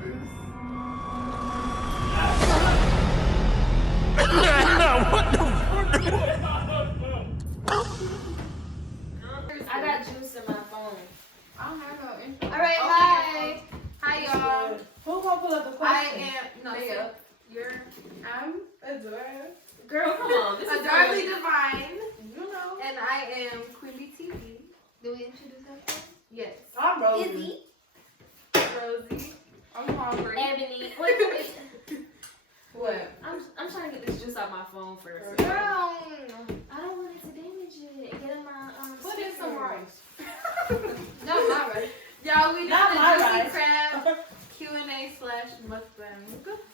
What the I got juice in my phone. I don't have no intro. All right, hi. Hi, y'all. Who gonna pull up the question? I'm Adora. Girl, come on. This is Adorably Divine. You know. And I am Queen TV. Do we introduce ourselves? Yes. I'm Rossy. Izzy. Rosie. I'm hungry. Ebony. Wait. What? I'm trying to get this juice out my phone first. Girl. I don't want it to damage it. Get in my Put in some rice. Not my rice. Y'all, we did Not the my Juicy rice. Crab Q&A/mukbang.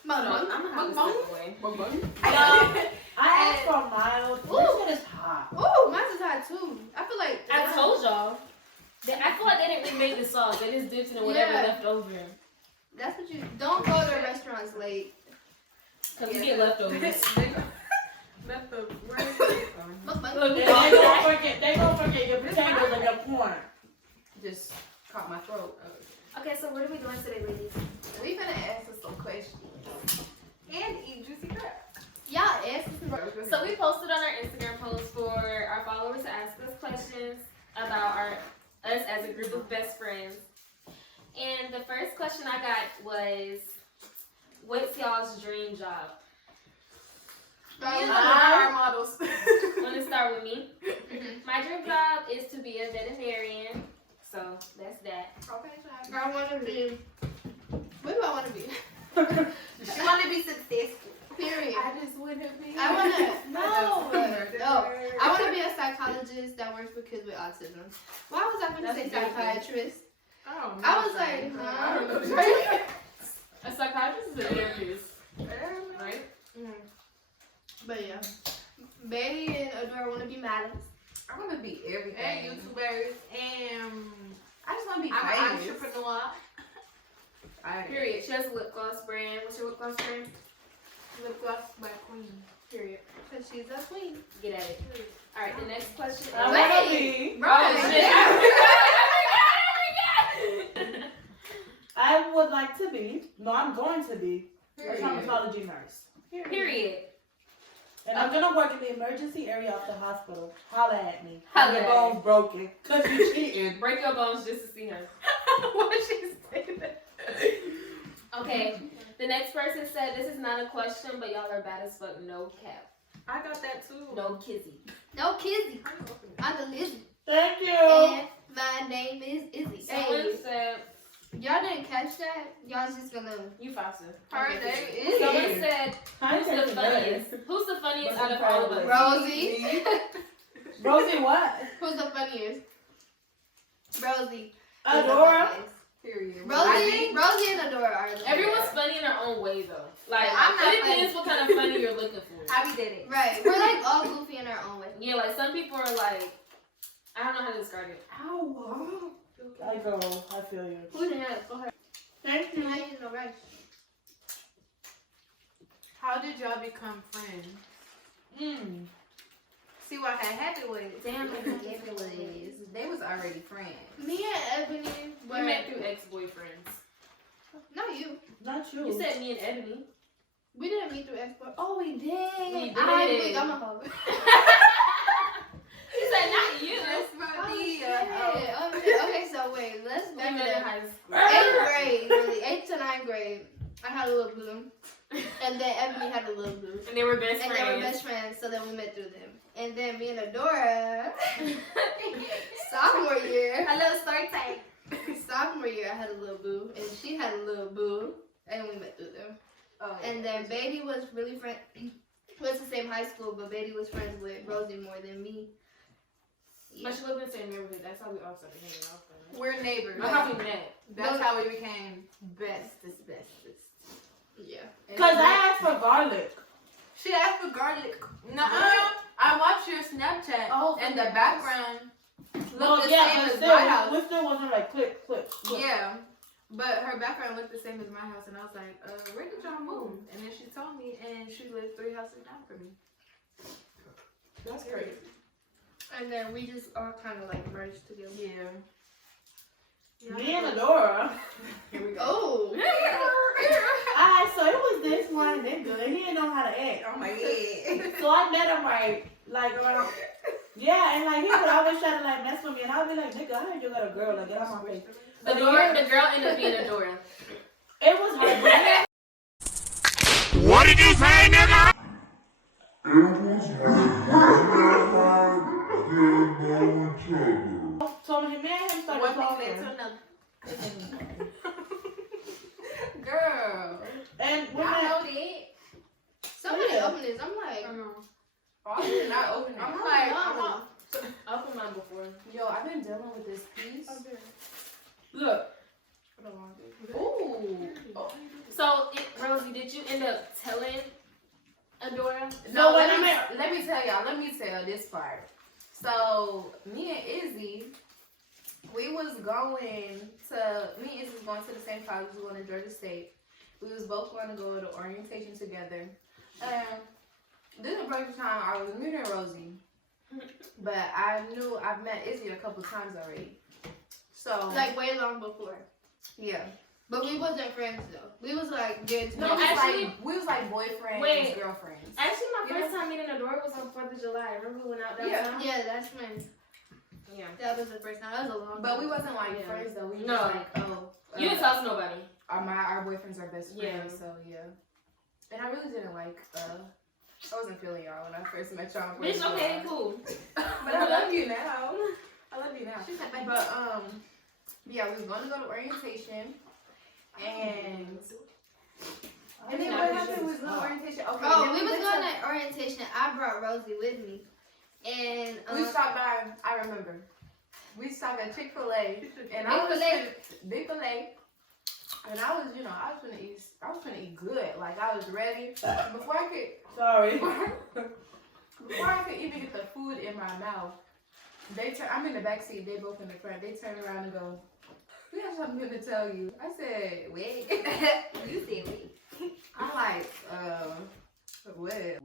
I'm gonna have this out the way. Mukbang. I asked for mild. This one is hot. Ooh, mine's is hot too. I feel like I told y'all. I feel like they didn't remake the sauce. They just dipped it in whatever left over. that's what you don't go to restaurants late. Cause we get leftovers. Leftovers. Look, They gonna forget your potatoes and your corn. Just caught my throat. Okay, so what are we doing today, ladies? We gonna ask us some questions and eat juicy crab. Y'all ask us. So we posted on our Instagram post for our followers to ask us questions about us as a group of best friends. And the first question I got was, what's y'all's dream job? Our models. Want to start with me? My dream job is to be a veterinarian. So that's that. Okay, I want to be. What do I want to be? She want to be successful. Period. I just want to be. I want to. No. I want to be a psychologist that works with kids with autism. Why was I going to say psychiatrist? I was like, I don't know. A psychiatrist is a therapist, right? But yeah, Betty and Adora want to be models. I want to be everything. And YouTubers, and I just want to be I'm an entrepreneur. Period. She has a lip gloss brand. What's your lip gloss brand? Lip gloss by Queen. Period. Because she's a queen. Get at it. All right, the next question is... I wanna be. I would like to be. No, I'm going to be a traumatology nurse. Period. And I'm gonna work in the emergency area of the hospital. Holla at me. Holla Your at bones broken. Cause you cheating. Break your bones just to see her. Why did she say that? Okay. The next person said, this is not a question, but y'all are bad as fuck. No cap. I got that too. No kizzy. No kizzy. I'm the Lizzie. Thank you. And my name is Izzy. Someone said... Y'all didn't catch that? Y'all just gonna... You faster. Her name is... Someone said, who's the funniest? Who's the funniest out of all of us? Rosie. Rosie what? Who's the funniest? Rosie. Adora. Period. Rosie and Adora are the Everyone's funny in their own way, though. Like, I'm not it depends what kind of funny you're looking for. I be did it. Right. We're like all goofy in our own way. Yeah, like some people are like, I don't know how to describe it. Ow. I go. I feel you. Who the hell? Go ahead. Thank you. I need no rice. How did y'all become friends? See what had happened was Damn, they was already friends. Me and Ebony we met through ex-boyfriends. Not you. Not you. You said me and Ebony. We didn't meet through ex-boyfriends. Oh, we did. We did. I'm a hoe. She said not you. That's funny. Oh, Okay, so wait, let's We back met it in up. high school. 8th grade, really. 8th to 9th grade. I had a little boo. And then Ebony had a little boo. And they were best And friends. they were best friends, so then we met through them. And then me and Adora, sophomore year. A little story time. Sophomore year, I had a little boo, and she had a little boo, and we met through them. Oh, and then Bette was really friend. Went to the same high school, but Bette was friends with Rosie more than me. Yeah. But she lived in the same neighborhood. That's how we all started hanging out. We're neighbors. That's how we met. That's how we became bestest. Yeah. Cause I asked for garlic. She asked for garlic. Nuh-uh. I watched your Snapchat. Oh, and the background looked the same as my house. We still wasn't like click. Yeah. But her background looked the same as my house, and I was like, where did y'all move? And then she told me, and she lived 3 houses down from me. That's crazy. And then we just all kind of like merged together. Yeah. Me and Adora. Here we go. Oh. ex. Oh my god. So I met him like around. Yeah, and like he would always try to like mess with me, and I'd be like, nigga, I heard you got a girl. Like, get out my face. The girl ended up being Adora. It was her. What did you say, nigga? So when me and him started One thing talking, led to another. Girl. and when I I, know that. Somebody opened this. I'm like, Oh, I did not open it. I'm like, no. I opened mine before. yo, I've been dealing with this piece. look, Ooh. Oh. So, Rosie, did you end up telling Adora? No, when let me tell y'all. Let me tell this part. So, me and Izzy, me and Izzy was going to the same college. We was going to Georgia State. We was both going to go to orientation together. This is the first time I was meeting Rosie. But I've met Izzy a couple times already. So, Like way long before. yeah. But we wasn't friends though. We was like getting to No, know. We was like boyfriends, Wait. girlfriends. Actually, my first time meeting Adora was on 4th of July. Remember we went out that time? Yeah, that's when. Yeah. That was the first time. That was a long. But time. we wasn't like Yeah. friends though. We was No. like, You didn't talk to nobody. our boyfriends are best friends, Yeah. so yeah. And I really didn't like, I wasn't feeling y'all when I first met y'all. Bitch, okay, cool. But I love you now. I love you now. She said, But, yeah, we was going to go to orientation. And then what happened? We was going to orientation. Okay, Oh, then we was went going to- to orientation. I brought Rosie with me, and We stopped by, I remember. We stopped at Chick-fil-A. And I was Chick-fil-A. And I was gonna eat good. Like I was ready. Before sorry. I could even get the food in my mouth, I'm in the back seat, they both in the front. They turn around and go, "We have something to tell you." I said, "Wait." You said wait. I'm like, what?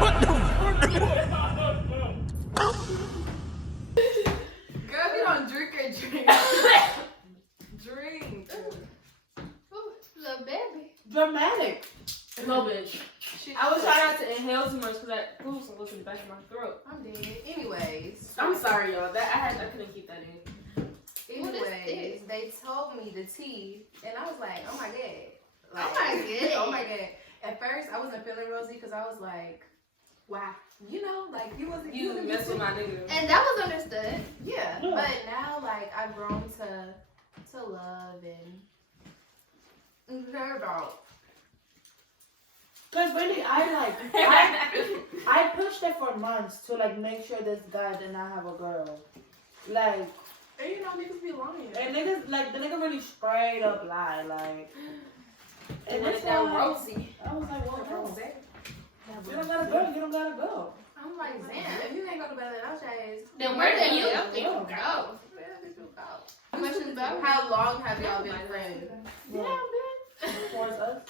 What the Girl, you don't drink or drink. Drink. ooh, little baby. Dramatic. No, bitch. I was trying not to inhale too much because that food was going to the back of my throat. I'm dead. Anyways. I'm sorry, y'all. I couldn't keep that in. Anyways, they told me the tea, and I was like, oh my god. Like, Oh my god. Oh my god. At first, I wasn't feeling Rosie because I was like, wow. You know, like, you You mess with my nigga. And that was understood. Yeah. Yeah. But now, like, I've grown to love and care about. Cause really, I pushed it for months to like make sure this guy did not have a girl. Like, And you know, niggas be lying. and niggas like the nigga really straight up lie like. And When it's that like, Rosie. I was like, what? Rose. You don't gotta go. You don't gotta go. I'm like, damn, if you ain't go to bed at our ass. Then where do you Yeah. think you go? Where did you go? Questions about How long have y'all been friends? Yeah, towards us.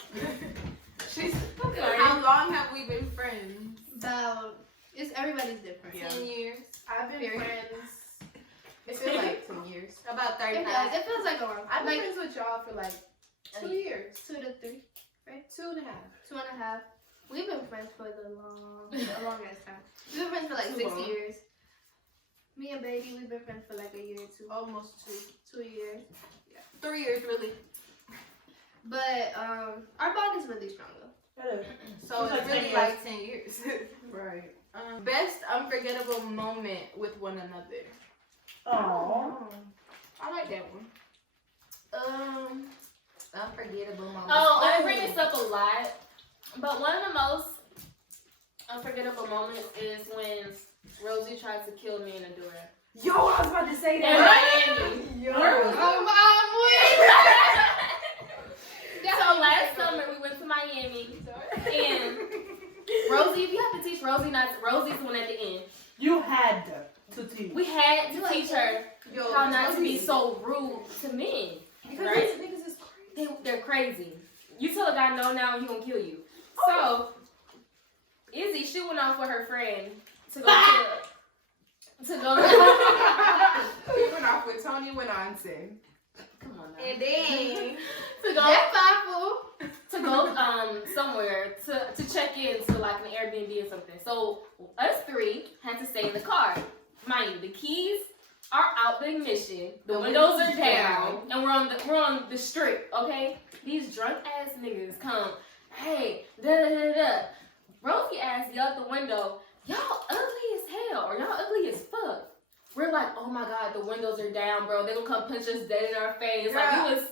She's how long have we been friends? about. It's everybody's different. Yeah. 10 years. I've been Period. friends. It feels like 10 years. About It 35. does. It feels like a long. I've been Like friends with y'all for like 2 years. 2 to 3, 2.5. 2.5. We've been friends for a longest time. We've been friends for like 6 years. Me and Baby, we've been friends for like a year or two. Almost 2. 2 years. 3 years, really. But our bond is really strong though. It is. So It's it's like really 10 like 10 years. Right. Best unforgettable moment with one another. Oh. I like that one. Unforgettable moment. Oh, I bring this up a lot, but one of the most unforgettable moments is when Rosie tried to kill me in Adora. Yo, I was about to say In that. Miami. Yo. Oh my So last summer we went to Miami, and Rosie, you have to teach Rosie not. Rosy's the one at the end. You had to teach. We had to teach her Yo, how not to be so rude to men. Because Right? these niggas is crazy. They're crazy. You tell a guy no now, he gonna kill you. So Izzy, she went off with her friend to go He went off with Tony Winonson. us three had to stay in the car. Mind you, the keys are out the ignition, the windows are down, and we're on the strip, okay? These drunk ass niggas come, hey, da da da da. Rossy ass yelled out the window, y'all ugly as hell, or y'all ugly as fuck. We're like, oh my god, the windows are down, bro. They gonna come punch us dead in our face. Like,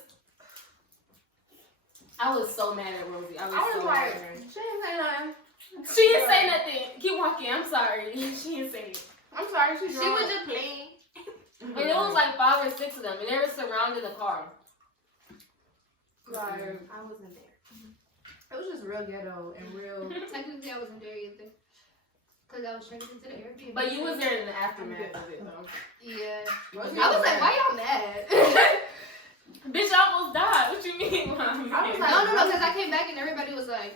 I was so mad at Rossy. I was so mad at her. She didn't say nothing. She didn't say nothing. Keep walking. I'm sorry. She didn't say it. I'm sorry. She She was just playing. And it was like 5 or 6 of them, and they were surrounding the car. Like, I wasn't there. It was just real ghetto and real. Technically, I wasn't there either. Because I was checking into the Airbnb. But you was there in the aftermath of it, though. Yeah. I I was like, why y'all mad? Bitch, I almost died. What you mean? Mommy? I was like, No, because I came back and everybody was like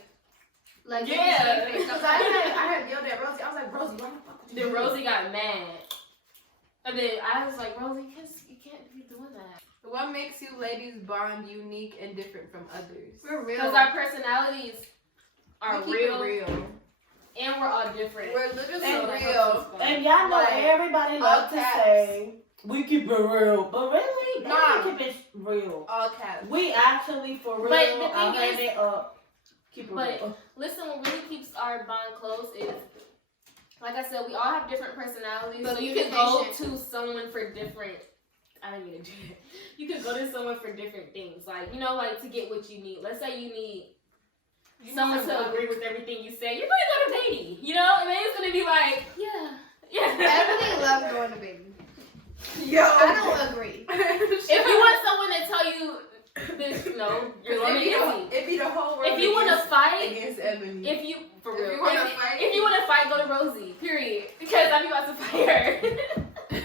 yeah. Because I had yelled at Rossy. I was like, Rossy, why the fuck did you Then do Rossy got mad. And then I was like, Rossy, you can't be doing that. What makes you ladies bond unique and different from others? We're real. Because our personalities are We keep it real. And we're all different. We're literally So that real. helps us bond. And y'all know Like, everybody all loves to caps. say we keep it real, but really, Nah. we keep it real. All caps. We actually for real. But the I'll thing hand is- it up. Keep it but- real. Listen, what really keeps our bond close is, like I said, we all have different personalities. But So you can go communication. to someone for different. I didn't mean to do that. You can go to someone for different things, like like to get what you need. Let's say you need someone to agree with everything you say. You're going to go to Beatty, and then it's going to be like, yeah. Everybody loves going to baby. Yo. I don't agree. If you want someone to tell you this, you're going to Izzy. It be the whole world. If you want to fight, against Eboni. if you for If real, you wanna fight- if you want to fight, go to Rossy. Period. Because I'm about to fight her.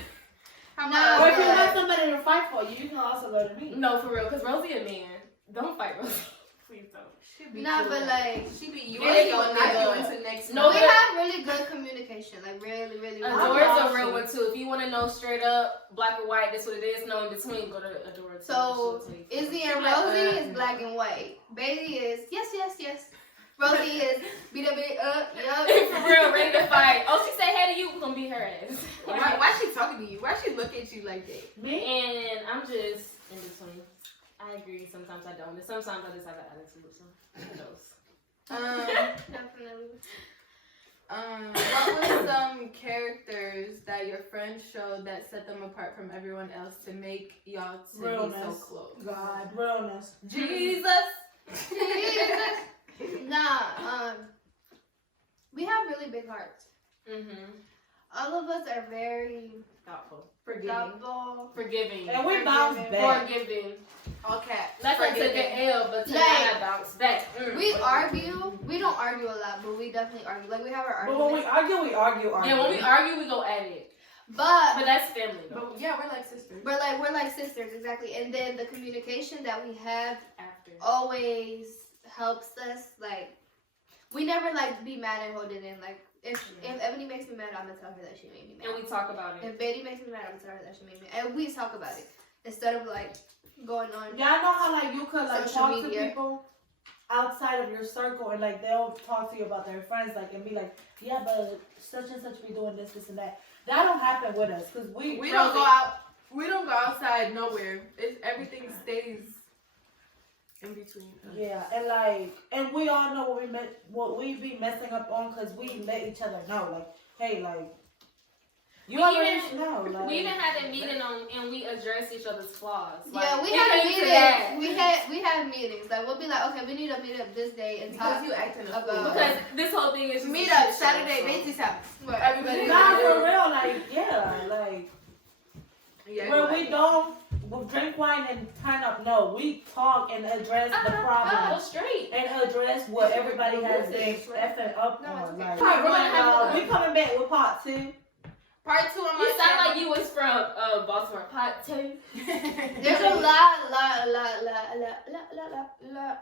No, Or if you but- want somebody to fight for you, you can also go to me. No, for real. Because Rossy a man. Don't fight Rossy. Please don't. She be Nah, cool. but like, She be you. Yeah, they will go knock you nigga. into next. No, we but- have really good communication. Like, really, really, really. Adora's a real one too. If you want to know straight up, black or white, that's what it is. No in between, go to Adora. So, Izzy and Rossy is black and white. Bailey is yes, yes, yes. Rossy is beat up, yup. For real, ready to fight. Oh, she said hey to you, we're gonna beat her ass. Why she talking to you? Why she look at you like that? Me? And I'm just in between. I agree. Sometimes I don't. And sometimes I just have an attitude. So who knows? Definitely. What were some characters that your friends showed that set them apart from everyone else to make y'all to be so Realness. close? God, realness. Jesus. Nah, we have really big hearts. All of us are very Thoughtful. thoughtful. Forgiving. And we bounce back. Forgiving. Okay. That's like took an L, but today Like, I bounce back. We argue. We don't argue a lot, but we definitely argue. Like, we have our But when we arguments. argue. Yeah, when we argue, we go at it. But But that's family though. But yeah, we're like sisters. we're like sisters, exactly. And then the communication that we have After. always helps us. Like, we never like be mad and hold it in. Like, if Ebony makes me mad, I'm gonna tell her that she made me mad. And we talk about it. If Betty makes me mad, I'm gonna tell her that she made me mad. And we talk about it instead of like going on. Y'all know how like you could like Social talk media. to people outside of your circle and like they'll talk to you about their friends like and be like, yeah, but such and such be doing this and that. That don't happen with us because we don't go out. We don't go outside nowhere. Everything stays in between us. Yeah, and we all know what we be messing up on because we let each other know. Like, hey, like you We already even- know. Like, We even had a meeting and we addressed each other's flaws. Yeah, we it had came to that. meetings. We had meetings. Like, we'll be like, okay, we need to meet up this day and talk. Because you acting a about- fool. Because this whole thing is just Meet a up shit show, Saturday, so. Betty's house. Right. Everybody. nah, for real, like like Yeah, when like we don't drink wine and turn up. No, we talk and address the Go problem straight. and address what everybody has been effing up No, it's on. okay. Like, Alright, we're gonna have to- we coming back with part 2. Part 2 on my You sound channel. like you was from Baltimore. Pot 2. There's a lot.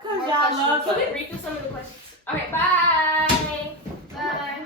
Cause y'all love Can we read through some of the questions? Okay, bye. Bye.